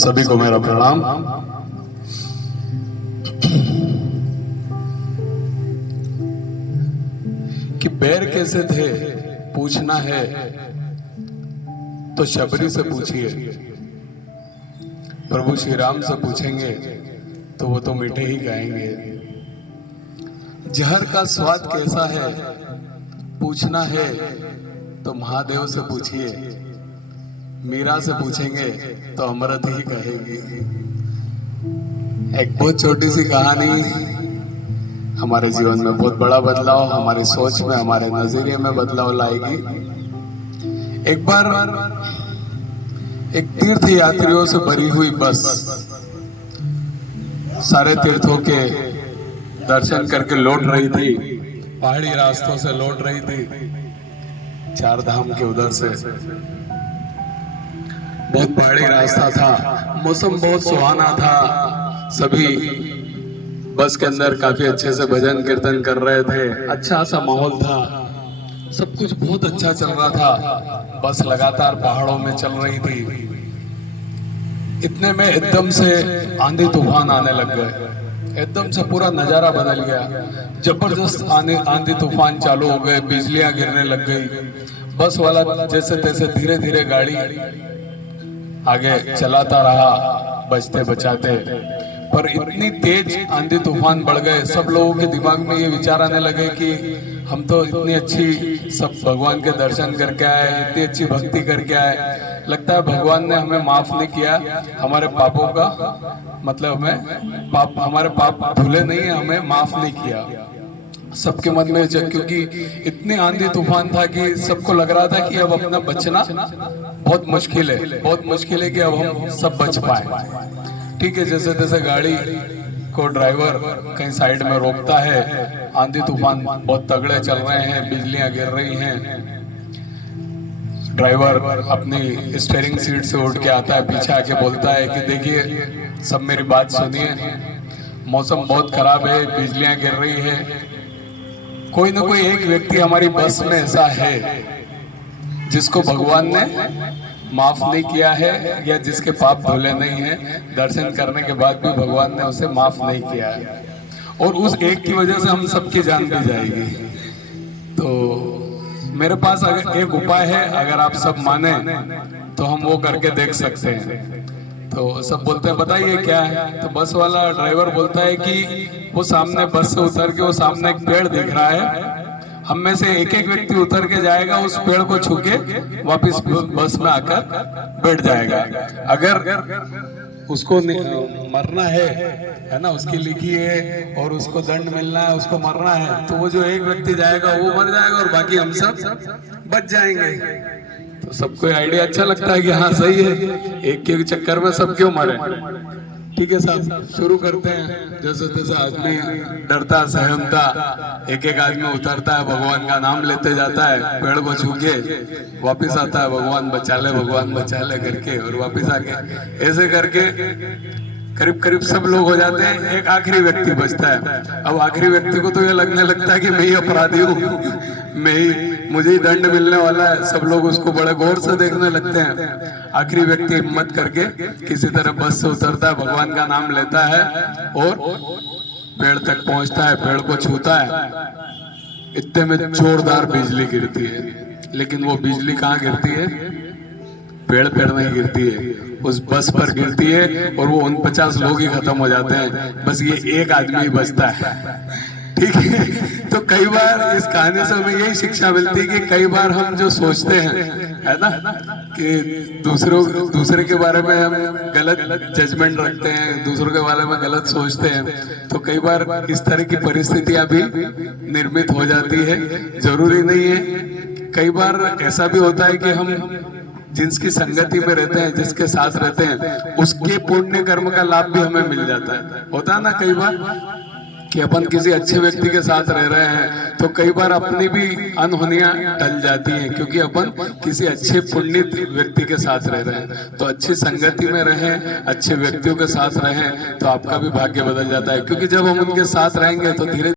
सभी को मेरा प्रणाम। कि बैर कैसे थे पूछना है तो शबरी से पूछिए, प्रभु श्री राम से पूछेंगे तो वो तो मीठे ही गाएंगे। जहर का स्वाद कैसा है पूछना है तो महादेव से पूछिए, मीरा से पूछेंगे तो अमृत ही कहेगी। एक बहुत छोटी सी कहानी हमारे जीवन में बहुत बड़ा बदलाव, हमारी सोच में, हमारे नजरिए में बदलाव लाएगी। एक बार एक तीर्थ यात्रियों से भरी हुई बस सारे तीर्थों के दर्शन करके लौट रही थी, पहाड़ी रास्तों से लौट रही थी, चार धाम के उधर से। बहुत पहाड़ी रास्ता था, मौसम बहुत सुहाना था, सभी बस के अंदर काफी अच्छे से भजन कीर्तन कर रहे थे, अच्छा सा माहौल था, सब कुछ बहुत अच्छा चल रहा था। बस लगातार पहाड़ों में चल रही थी। इतने में एकदम से आंधी तूफान आने लग गए, एकदम से पूरा नजारा बदल गया। जबरदस्त आंधी तूफान चालू हो गए, बिजलियां गिरने लग गई। बस वाला जैसे तैसे धीरे धीरे गाड़ी आगे चलाता रहा, बचते बचाते। पर इतनी तेज आंधी तूफान बढ़ गए, सब लोगों के दिमाग में ये विचार आने लगे कि हम तो इतनी अच्छी सब भगवान के दर्शन करके आए, इतनी अच्छी भक्ति करके आए, लगता है भगवान ने हमें माफ नहीं किया, हमारे पापों का मतलब हमें हमारे पाप धुले नहीं है, हमें माफ नहीं किया। सबके मन में, क्योंकि इतनी आंधी तूफान था कि सबको लग रहा था कि अब अपना बचना बहुत मुश्किल है, बहुत मुश्किल है कि अब हम सब बच पाए। ठीक है, जैसे तैसे गाड़ी को ड्राइवर कहीं साइड में रोकता है, आंधी तूफान बहुत तगड़े चल रहे हैं, बिजलियां गिर रही हैं। ड्राइवर अपनी स्टीयरिंग सीट से उठ के आता है, पीछे आके बोलता है कि देखिए सब मेरी बात सुनिए, मौसम बहुत खराब है, बिजलियां गिर रही है, कोई ना कोई एक व्यक्ति हमारी बस में ऐसा है जिसको भगवान ने माफ नहीं किया है, या जिसके पाप धुले नहीं है, दर्शन करने के बाद भी भगवान ने उसे माफ नहीं किया है, और उस एक की वजह से हम सबकी जान भी जाएगी। तो मेरे पास अगर एक उपाय है, अगर आप सब माने तो हम वो करके देख सकते हैं। तो सब बोलते हैं बताइए क्या है। तो बस वाला ड्राइवर बोलता है कि वो सामने बस से उतर के वो सामने एक पेड़ दिख रहा है, हम में से एक एक व्यक्ति उतर के जाएगा, उस पेड़ को छू के वापिस बस में आकर बैठ जाएगा। अगर उसको मरना है ना, उसकी लिखी है और उसको दंड मिलना है, उसको मरना है, तो वो जो एक व्यक्ति जाएगा वो मर जाएगा और बाकी हम सब बच जाएंगे। तो सबको आइडिया अच्छा लगता है कि हाँ सही है, एक के चक्कर में सब क्यों मरे। ठीक है साहब, शुरू करते हैं। जैसे तैसे आदमी डरता सहमता, एक एक आदमी उतरता है, भगवान का नाम लेते जाता है, पेड़ को छू के वापिस आता है, भगवान बचा ले करके, और वापिस आके ऐसे करके करीब करीब सब लोग हो जाते हैं। एक आखिरी व्यक्ति बचता है। अब आखिरी व्यक्ति को तो ये लगने लगता है कि मैं ही अपराधी हूँ, मुझे ही दंड मिलने वाला है। सब लोग उसको बड़े गौर से देखने लगते हैं। आखिरी व्यक्ति हिम्मत करके किसी तरह बस से उतरता है, भगवान का नाम लेता है और पेड़ तक पहुंचता है, पेड़ को छूता है। इतने में जोरदार बिजली गिरती है, लेकिन वो बिजली कहाँ गिरती है? पेड़ नहीं गिरती है, उस बस पर गिरती है, और वो 49 लोग ही खत्म हो जाते हैं, बस ये एक आदमी ही बचता है। ठीक है, तो कई बार इस कहानी से हमें यही शिक्षा मिलती है कि कई बार हम जो सोचते हैं, है ना, कि दूसरे के बारे में हम गलत जजमेंट रखते हैं, दूसरों के बारे में गलत सोचते हैं, तो कई बार इस तरह की परिस्थितियां भी निर्मित हो जाती है। जरूरी नहीं है, कई बार ऐसा भी होता है कि हम जिसकी संगति में रहते हैं, जिसके साथ रहते हैं, उसके पुण्य कर्म का लाभ भी हमें मिल जाता है। होता है ना कई बार कि अपन किसी अच्छे व्यक्ति के साथ रह रहे हैं, तो कई बार अपनी भी अनहोनियां टल जाती हैं, क्योंकि अपन किसी अच्छे पुण्यित व्यक्ति के साथ रह रहे हैं। तो अच्छी संगति में रहें, अच्छे व्यक्तियों के साथ रहें, तो आपका भी भाग्य बदल जाता है, क्योंकि जब हम उनके साथ रहेंगे तो धीरे